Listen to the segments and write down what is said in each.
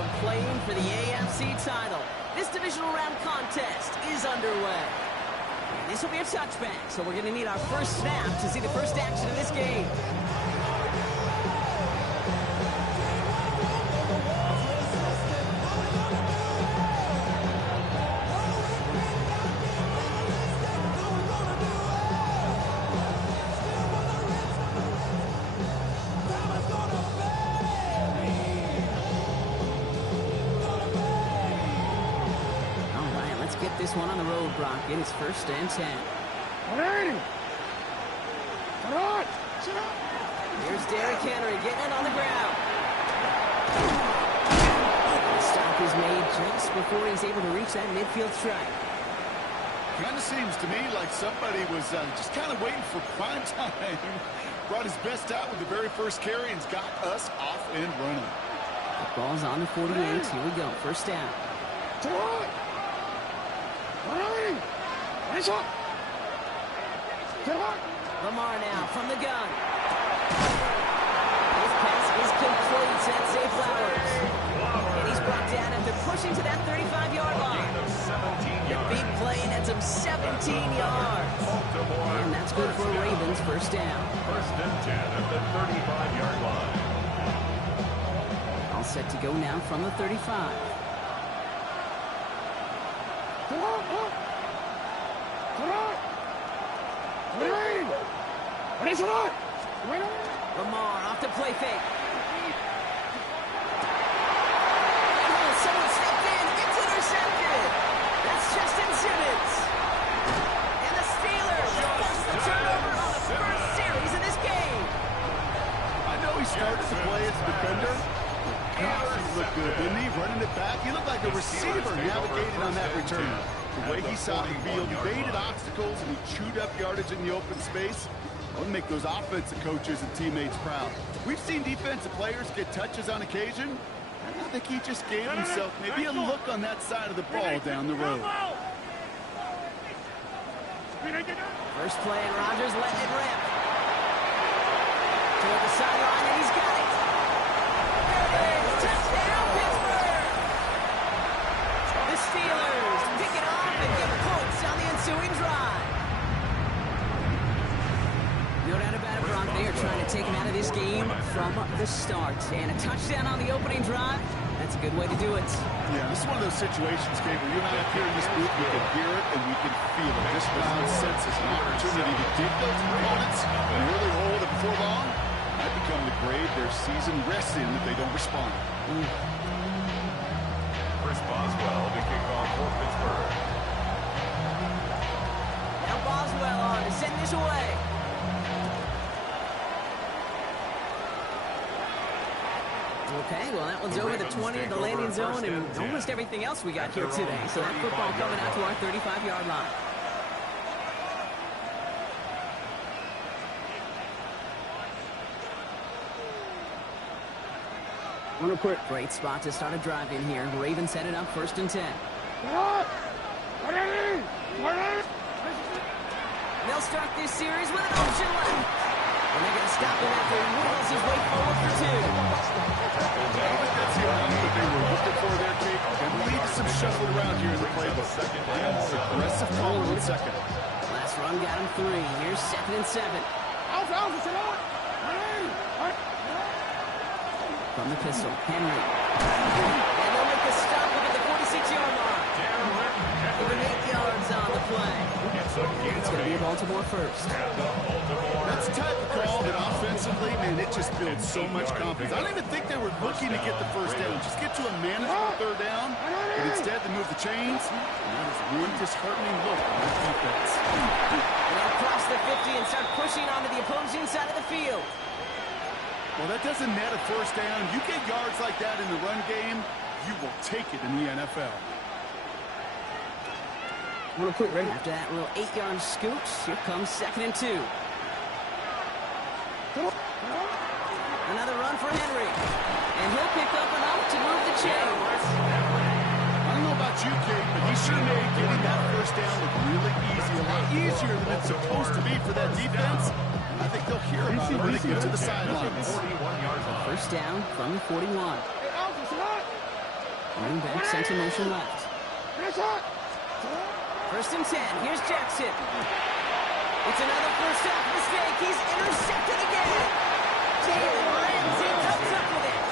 from playing for the AFC title. This divisional round contest is underway. This will be a touchback, so we're going to need our first snap to see the first action of this game. Get this one on the road, Brock. It is 1st and 10. Here's Derrick Henry getting it on the ground. The stop is made just before he's able to reach that midfield strike. Kind of seems to me like somebody was just kind of waiting for prime time. Brought his best out with the very first carry and's got us off and running. The ball's on the 48. Here we go. 1st down. Lamar now from the gun. His pass is complete. That's Zay Flowers. And he's brought down after pushing to that 35-yard line. The big play nets him 17 yards. And that's good for Ravens. 1st down. 1st and 10 at the 35-yard line. All set to go now from the 35. Lamar off the play fake. Someone stepped in. It's intercepted. That's Justin Simmons. And the Steelers force the turnover on the first series of this game. I know he started to play as a defender. Gosh, he looked good, didn't he? Running it back. He looked like a receiver navigating on that return. The way he saw the field, he baited obstacles, and he chewed up yardage in the open space. I would make those offensive coaches and teammates proud. We've seen defensive players get touches on occasion. I think he just gave himself maybe a look on that side of the ball down the road. First play, and Rodgers letting it rip. Toward the sideline, and he's got it. There it is. Touchdown, Pittsburgh. The Steelers pick it off and get points on the ensuing drive. No doubt about it, Brock. They are trying to take him out of this game from the start. And a touchdown on the opening drive, that's a good way to do it. Yeah, this is one of those situations, Gabe, where you and I up here in this booth, we can hear it and we can feel it. This round senses an opportunity to dig those opponents an early hole that before long might become the grave their season rests in if they don't respond. Chris Boswell to kick off for Pittsburgh. Now Boswell on to send this away. Okay, well, that one's over the 20, the landing zone, and almost everything else we got here today. So that football coming out to our 35-yard line. Real quick. Great spot to start a drive in here. Ravens set it up 1st and 10. They'll start this series with an option left. And they're going to stop him after he wheels his way forward for 2. I think that's the only that they were looking for there, Jake. And lead to some shuffling around here in the playbook. Aggressive call on 2nd. Last run got him 3. Here's 2nd and 7. From the pistol, Henry. And they'll make the stop at the 46-yard line. Even 8 yards on the play. It's going to be a Baltimore first. That's the type of call that offensively, man, it just builds so much confidence. I don't even think they were looking to get the 1st down. Just get to a manageable 3rd down. But instead, they move the chains. And that is one disheartening look on their defense. And they'll cross the 50 and start pushing onto the opposing side of the field. Well, that doesn't net a 1st down. You get yards like that in the run game, you will take it in the NFL. Real quick, ready? After that little 8-yard scoot, here comes 2nd and 2. Another run for Henry. And he'll pick up enough to move the chains. I don't know about you, Kate, but he sure made getting that 1st down look really easy. A lot easier than it's supposed to be for that defense. I think they'll hear about it when they get to the sidelines. 1st down from the 41. Running back sent in motion left. First and 10. Here's Jackson. It's another first half mistake. He's intercepted again. Jalen Ramsey comes up with it.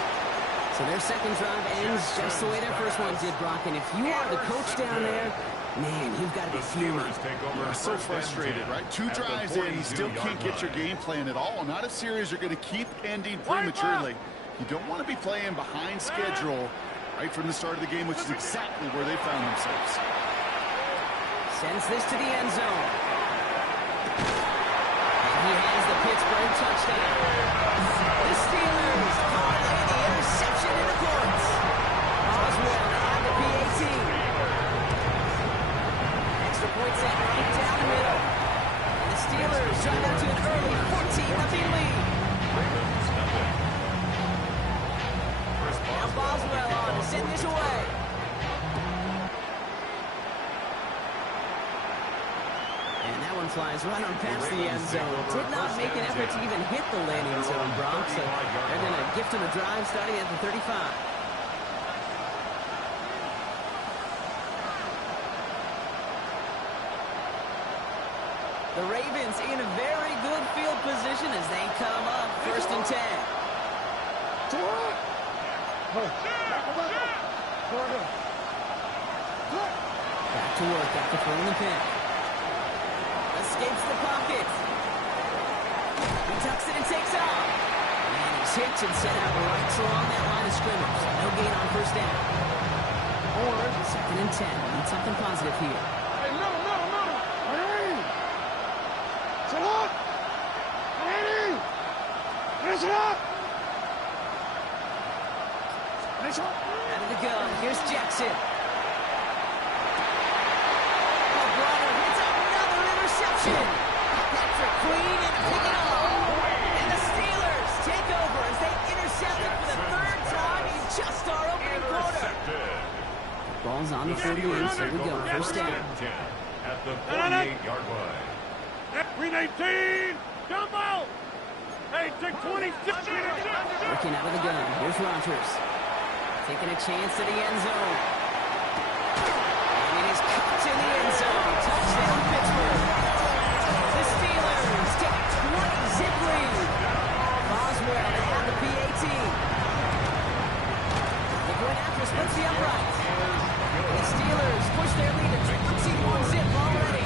So their second drive ends just the way their first one did, Brock. And if you are the coach down there, man, you've got to be fuming. You're so frustrated, right? 2 drives in, you still can't get your game plan at all. Not a series you're going to keep ending prematurely. You don't want to be playing behind schedule right from the start of the game, which is exactly where they found themselves. Sends this to the end zone. And he has the Pittsburgh touchdown. The Steelers parlay the interception in the courts. Oswell and the PAT. Extra point set right down the middle. And the Steelers drive out to an early 14-0 lead. Now Boswell on to send this away. And that one flies right on past the end zone. Did not make an effort to even hit the landing zone, Brock. So they're going to gift him a drive starting at the 35. The Ravens in a very good field position as they come up first and 10. Back to work after throwing the pick. Escapes the pocket. He tucks it and takes off. And he's hit and set out right along that line of scrimmage. No gain on first down. Second and 10. Need something positive here. Out of the gun. Here's Jackson. Bronner hits another interception. Patrick Queen and pick it off. And the Steelers take over as they intercept it for the third time in just our opening quarter. Ball's on the 48, so we go. First down. At the 48-yard line. Green 18, jump out. Hey, take 26. Working out of the gun. Here's Rodgers. Taking a chance to the end zone. And it is caught in the end zone. Touchdown, Pittsburgh. The Steelers take a 20-zip lead. Boswell and the PAT. The going after splits the upright. The Steelers push their lead to 21-zip already.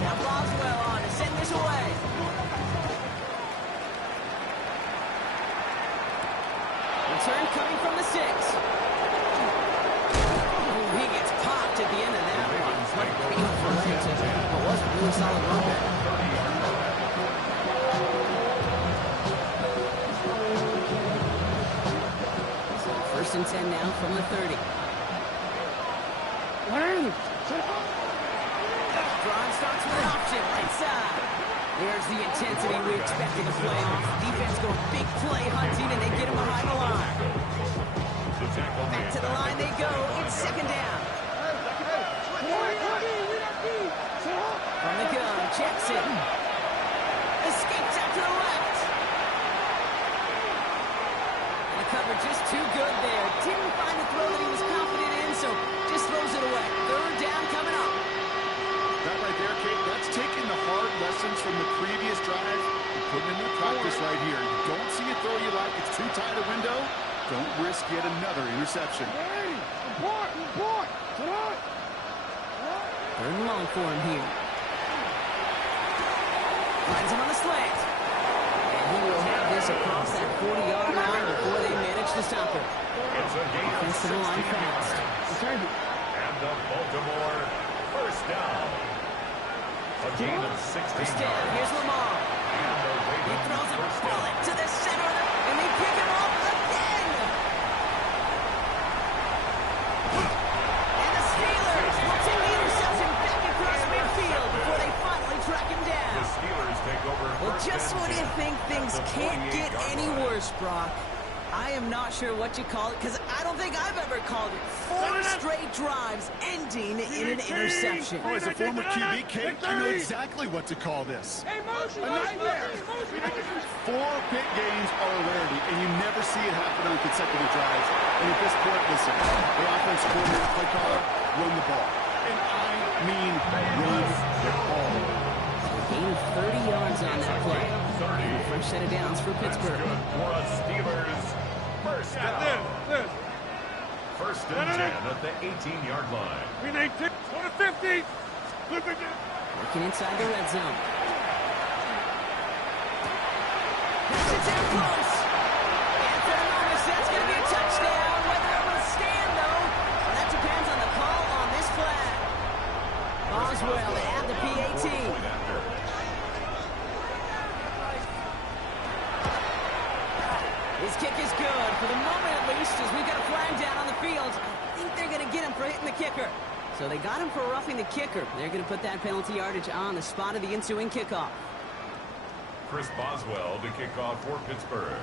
Now Boswell on to send this away. Return coming from the 6. Oh, he gets popped at the end of that one. What a painful way to what was a really solid run there. So first and 10 now from the 30. Drive starts with an option, right side. There's the intensity we expected to play off. Defense going big play hunting, and they get him behind the line. Back to the line they go. It's second down. From the gun, Jackson. Escapes out to the left. And the coverage just too good there. Didn't find the throw that he was confident in, so just throws it away. Third down coming up. That right there, Kate, that's taking the hard lessons from the previous drive and putting into practice right here. You don't see a throw you like, it's too tight a window. Don't risk yet another interception. Third and long for him here. Finds him on the slant. And he will have this across that 40-yard line before they manage to stop him. It's a gain of 16 line fast. And the Baltimore first down. A gain of 16 First down. yards. Here's Lamar. And the He Ravens throws a first bullet down. to the center, and they pick him off again. And the Steelers will take the interception back across midfield before they finally track him down. The Steelers take over. Well, first just and when you 10 think things at the can't get 48-yard any line. worse, Brock, I am not sure what you call it because I don't think I've ever called it 4 straight drives ending in an interception. Oh, as a former QB, Kate, you know exactly what to call this. A nightmare. 4 big games are a rarity, and you never see it happen on consecutive drives. And at this point, listen, the offense coordinator, play caller, run the ball. And I mean run the ball. Gain of 30 yards on that play. And the first set of downs for Pittsburgh. For us Steelers, first down. First and 10 at the 18-yard line. We need 50. Looking inside the red zone. It's out close. And for the moment, that's going to be a touchdown. Whether it will stand, though, well, that depends on the call on this flag. Boswell to add the PAT. His kick is good, for the moment at least, as we've got a flag down on the field. I think they're going to get him for hitting the kicker. So they got him for roughing the kicker. They're going to put that penalty yardage on the spot of the ensuing kickoff. Chris Boswell to kick off for Pittsburgh.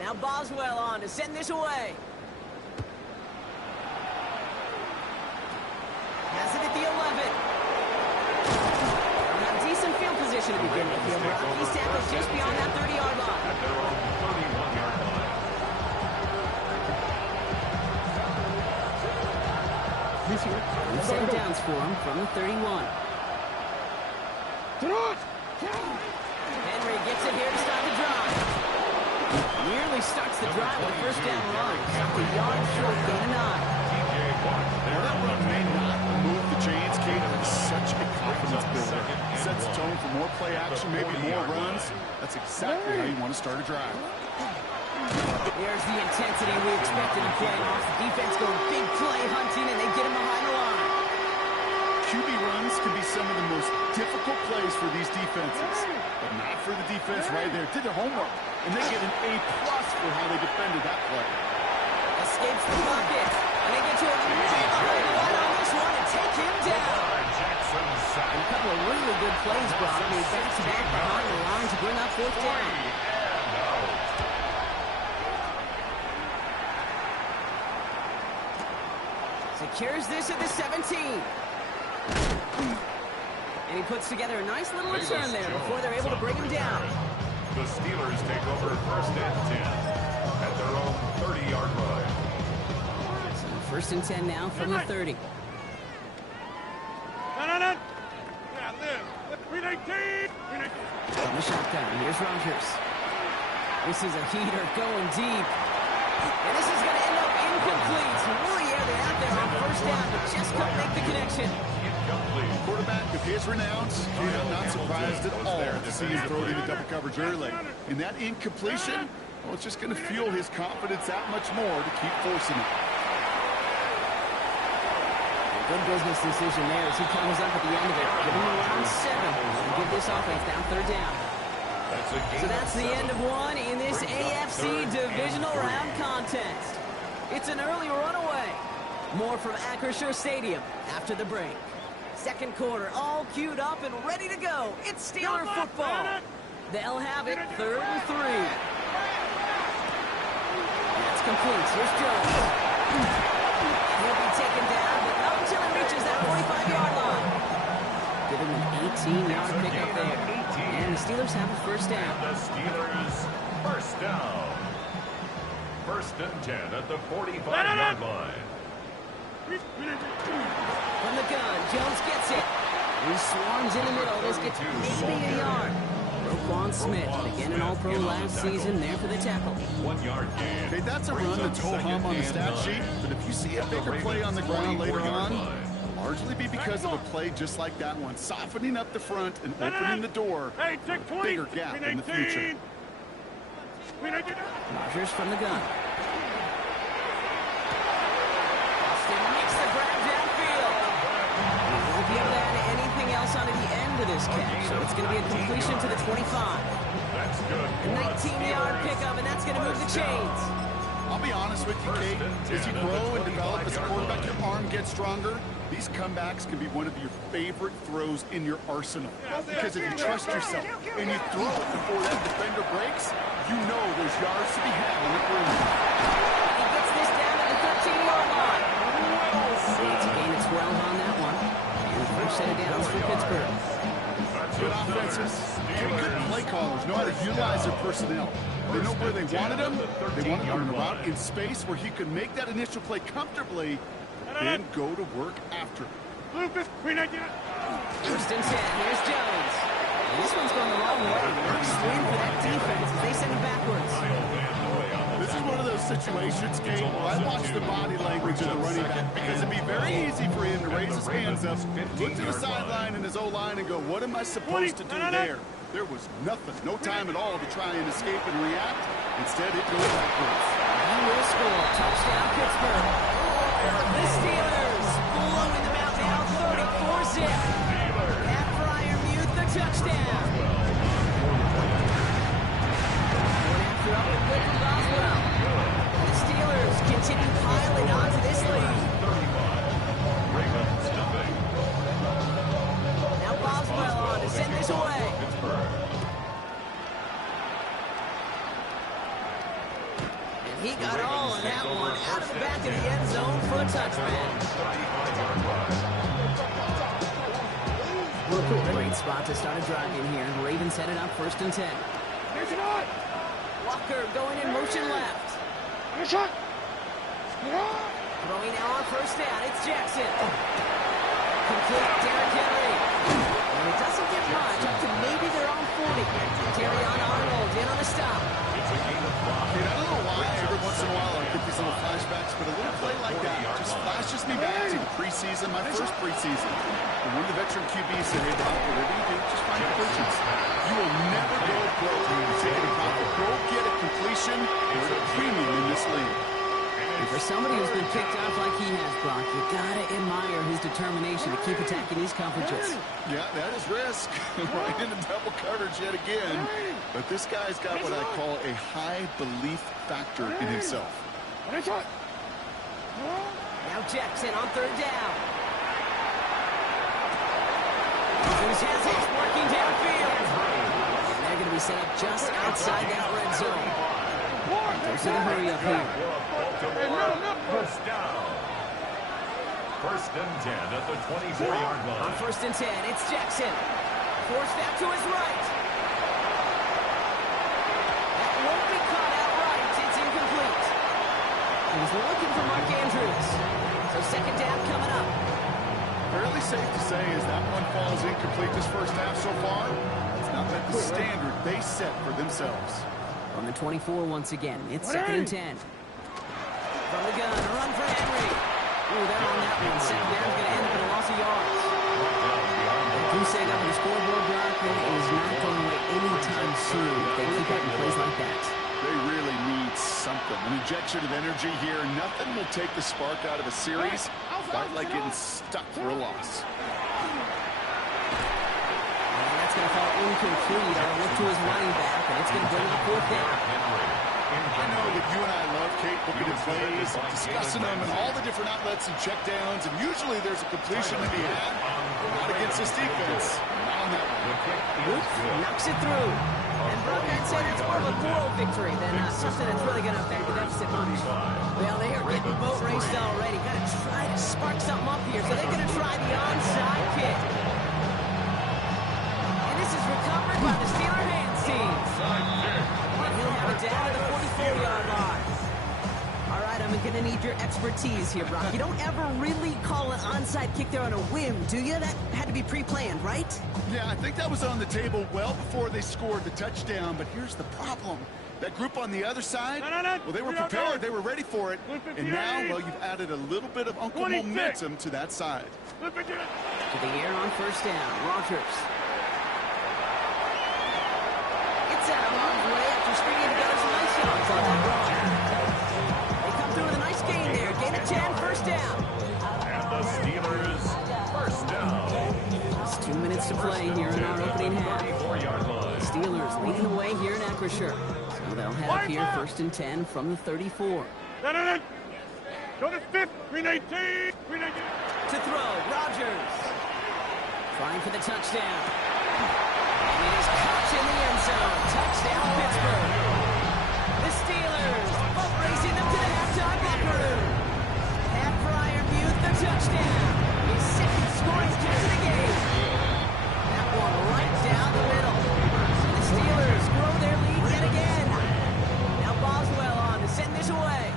Now Boswell on to send this away. Has it at the 11. Decent field position to begin with. He's tackled just beyond that 30-yard line. At their own 31-yard line. Set of downs for him from the 31. Henry gets it here to start the drive. Nearly starts the drive with a first down run. Stopped a yard short, gain of 9. Well, that run may not move the chains, Kate. It's such a confidence builder. Sets the tone for more play action, maybe more runs. That's exactly how you want to start a drive. There's the intensity we expected to play off. The defense going big play hunting, and they get him behind the line. QB runs can be some of the most difficult plays for these defenses, but not for the defense right there. Did their homework, and they get an A+ for how they defended that play. Escapes the pocket, and they get to a right behind the line on this one and take him down. And a couple of really good plays brought him back-to-back behind the line to bring up fourth down. Secures this at the 17. And he puts together a nice little return there before they're able to bring him down. The Steelers take over first and 10 at their own 30-yard line. So first and 10 now from the 30. From the shotgun, here's Rodgers. This is a heater going deep. And this is going to end up incomplete. So really aired it out there on first down, but just couldn't make the connection. Quarterback, if he is renowned, I'm not surprised at all to see him throw it into double coverage early. And that incompletion, well, it's just going to fuel his confidence that much more to keep forcing it. Good business decision there as he comes up at the end of it. Give him around 7 and give this offense that third down. So that's the end of one in this AFC Divisional Round contest. It's an early runaway. More from Acrisure Stadium after the break. Second quarter, all queued up and ready to go. It's Steeler football. They'll have it 3rd and 3. That's complete. Here's Jones. He'll be taken down, but not until he reaches that 45-yard line. Give him an 18-yard pickup there. And the Steelers have a first down. The Steelers first down. First and 10 at the 45-yard line. From the gun, Jones gets it. He swarms in the middle. This gets maybe a yard. Roquan Smith, again an All-Pro last season, there for the tackle. 1 yard gain. Okay, that's a run that's ho-hum on the stat sheet, but if you see a bigger play on the ground later on, largely be because of a play just like that one, softening up the front and opening the door for a bigger gap in the future. Rodgers from the gun. Austin makes the grab downfield. He won't be able to add anything else onto the end of this catch, so it's going to be a completion to the 25. That's good. A 19-yard pickup, and that's going to move the chains. I'll be honest with you, Kate. As you grow and develop as a quarterback, your arm gets stronger. These comebacks can be one of your favorite throws in your arsenal. Because if you trust yourself and you throw it before that defender breaks, you know there's yards to be had on the perimeter. He gets this down to the 13-yard line. It's a gain of 12 on that one. And the first set of downs for Pittsburgh. Good offenses, good play callers know how to utilize their personnel. They know where they wanted him. They wanted him to route in space where he could make that initial play comfortably, then go to work after. Lucas, we need you. First and 10. Here's Jones. And this one's going the wrong way. Nice swing for that defense as they send it backwards. This is one of those situations, Kate, where I watch the body language of the running back because it'd be very easy for him to raise his hands up, look to the sideline in his O-line and go, what am I supposed to do there? There was nothing, no time at all to try and escape and react. Instead, it goes backwards. He will score. Touchdown, Pittsburgh. The Steelers blowing them out now, 34-zip. Pat Fryermuth, the touchdown. One after up and good from Boswell. The Steelers continue piling onto this lead. Now Boswell on to send this away. And he got all of that one out of the back of the end zone for a touchdown. Great spot to start a drive in here. Ravens set it up first and 10. Walker going in motion left. Throwing now on first down. It's Jackson. Complete Derrick Henry. And it doesn't get much up to maybe their own 40. Terry on Arnold in on the stop. Dude, I don't know why every once in a while I get these little flashbacks, but a little play like that just flashes me back to the preseason, my first preseason. And one of the veteran QBs said, hey, Doc, whatever you do, just find completions. You will never go broke taking a pocket. Go get a completion. There's a premium in this league. And for somebody who's been kicked off like he has, Brock, you gotta admire his determination to keep attacking these coverages. Yeah, that is risk. Right into double coverage yet again. But this guy's got what I call a high belief factor in himself. Now Jackson on third down. Who's has it working downfield. And they're going to be set up just outside that red zone. There's the hurry up here. First down. First and 10 at the 24-yard line. On first and 10, it's Jackson. Forced out to his right. That won't be caught outright. It's incomplete. He's looking for Mark Andrews. So second down coming up. Fairly safe to say as that one falls incomplete this first half so far. It's not met the standard they set for themselves. On the 24 once again, it's second and 10. From the gun, a run for Henry. Ooh, they're on that one. Second down's going to end up in a loss of yards. Goose egg up on the scoreboard, Brock, is not going away anytime soon if they keep having plays like that. They really need something. An injection of energy here. Nothing will take the spark out of a series quite like getting stuck for a loss. And that's going to fall incomplete. I'll look to his running back, and it's going to bring up fourth down. I know that you and I love Kate looking at plays, discussing them and all the different outlets and checkdowns, and usually there's a completion to be had. Not against this defense. Not on that one. Oops, knocks it through. And Brock, I'd say that's more of a moral victory than something that's really going to affect the deficit much. Well, they are getting boat raced already. Got to try to spark something up here, so they're going to try the onside kick. And this is recovered by the Steeler hands team. And he'll have it down to the 44-yard line. All right, I'm going to need your expertise here, Brock. You don't ever really call an onside kick there on a whim, do you? That had to be pre-planned, right? Yeah, I think that was on the table well before they scored the touchdown, but here's the problem. That group on the other side, well, they were prepared, they were ready for it, and now, well, you've added a little bit of Uncle momentum to that side. To the air on first down, Rogers. It's out of harm's way after stringing together some nice yards on that run. They come through with a nice gain there, gain of 10, first down. And the Steelers, first down. Just 2 minutes to play here in our opening half. 24-yard line. Steelers leading the way here in Acrisure. So they'll have here first and 10 from the 34. Go to fifth. Green 18. Green 18. To throw, Rodgers. Trying for the touchdown. And it is caught in the end zone. Touchdown, Pittsburgh. The Steelers both racing up to the halftime locker room. Pat Fryer Muth, the touchdown. His second scoring catch of the game. That one right down the middle. The Steelers grow their lead yet again. Now Boswell on to send this away.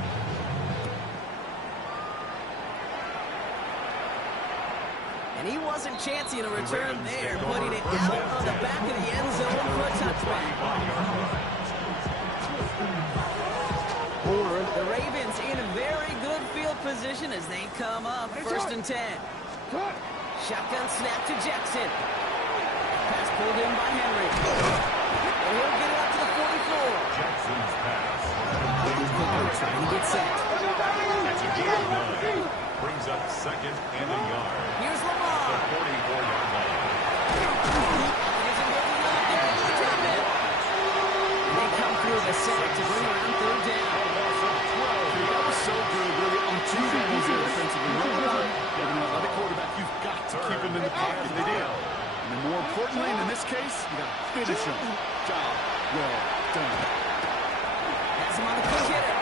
And he wasn't chancing a return there, putting it out on the back of the end zone for a touchback. The Ravens in a very good field position as they come up. First and 10. Shotgun snap to Jackson. Pass pulled in by Henry. And he'll get it up to the 44. Jackson's pass. Trying to get set. That's a gain of 9. Brings up second and a yard. Here's Lamar. The 44-yard line. Isn't looking up there. He dropped it. And they come through the sack to bring around third down. That was so good, really, on two levels there defensively. Number one, you have another quarterback, you've got to keep him in the pocket. They did. And then more importantly, in this case, you got to finish him. Job well done. Has him on the quick hitter.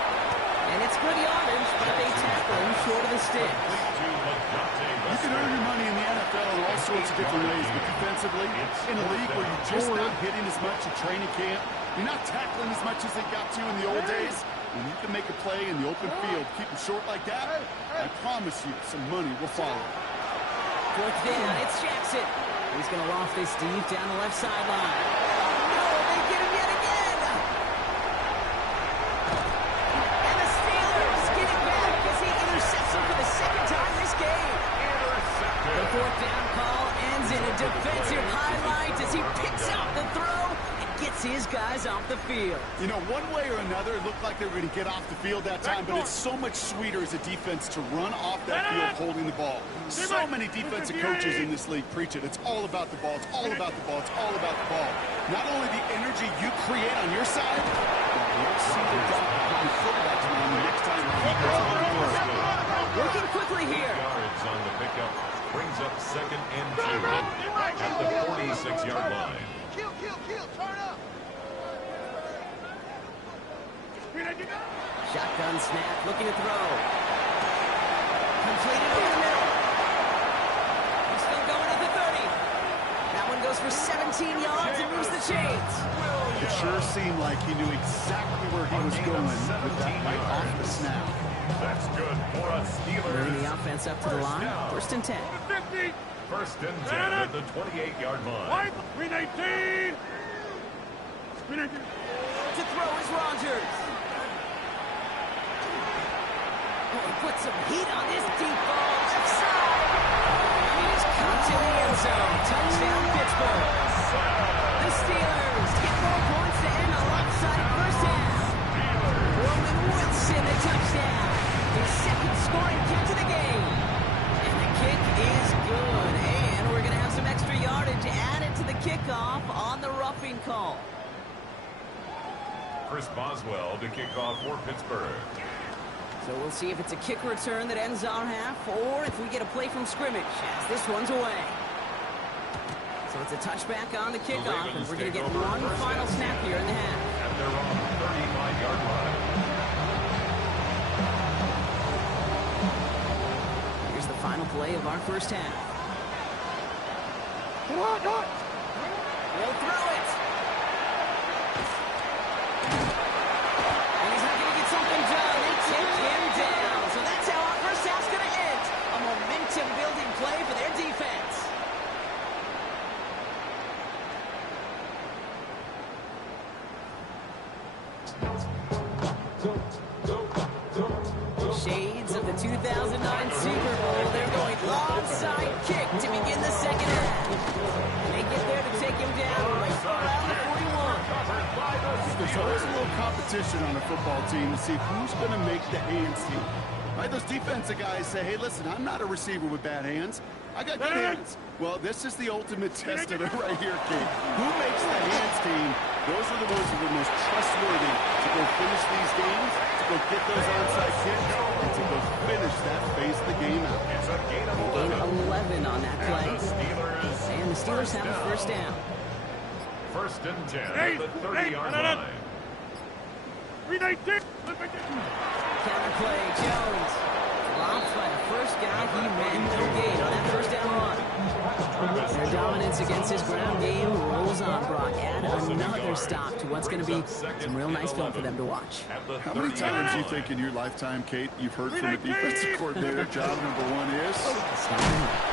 And it's good yardage, but they tackle him short of the stick. You can earn your money in the NFL in all sorts of different ways, but defensively, in a league where you're just not hitting as much at training camp, you're not tackling as much as they got to in the old days, when you can make a play in the open field, keep them short like that, I promise you some money will follow. Fourth down, it's Jackson. He's going to loft this deep down the left sideline. No, they get him yet again. And the Steelers get it back as he intercepts him for the second time this game. The fourth down call ends in a defensive highlight as he picks out the throw and gets his guys off the field. You know, one way or another, it looked like they were going to get off the field that time, but it's so much sweeter as a defense to run off that field holding the ball. So many defensive coaches in this league preach it. It's all about the ball. It's all about the ball. It's all about the ball. Not only the energy you create on your side, but you'll see the dot on the quarterback's line the next time he gets on the field. Working quickly here. Yards on the pickup. Brings up second and 2 at the 46-yard line. Kill. Turn up. Shotgun snap, looking to throw. Completed over the middle. He's still going at the 30. That one goes for 17 yards and moves the chains. It sure seemed like he knew exactly where he was going with that right off the snap. That's good for us Steelers. Bringing the offense up to the line. First and 10. 50. First and 10 at the 28-yard line. Green 18. Green 18. To throw is Rodgers. Oh, he put some heat on this deep ball left side. He is caught in the end zone. Touchdown, Pittsburgh. The Steelers get more points to end a lopsided first half. Roman Woodson, the touchdown. His second scoring kick to the game. And the kick is good. And we're going to have some extra yardage added to the kickoff on the roughing call. Chris Boswell to kick off for Pittsburgh. So we'll see if it's a kick return that ends our half or if we get a play from scrimmage as this one's away. So it's a touchback on the kickoff, and we're going to get one final snap here in the half. At their own 35-yard line. Here's the final play of our first half. Come on. We'll throw it. And he's not going to get something done. They take him down. So that's how our first half's going to end. A momentum-building play for their defense. Shades of the 2009 Super Bowl. They're going onside kick to begin the second half. And they get there to take him down right around the 41. There's always a little competition on a football team to see who's going to make the hands team. Right? Those defensive guys say, hey, listen, I'm not a receiver with bad hands. I got good hands. Well, this is the ultimate test of it right here, kid. Who makes the hands team? Those are the ones who are the most trustworthy to go finish these games, to to go get those onside kicks and to go finish that phase of the game out. It's a gain of Gain 11. 11 on that play. And the Steelers have a first down. First and 10 Hey, at the 30-yard hey, line. 319. Counter play, Jones. Dropped by the first guy. He ran no gain on that first down run. Their dominance against his ground game rolls on, Brock. Add another stop to what's going to be some real nice film for them to watch. How many times do you think in your lifetime, Kate, you've heard from a defensive coordinator job number one is? Stop.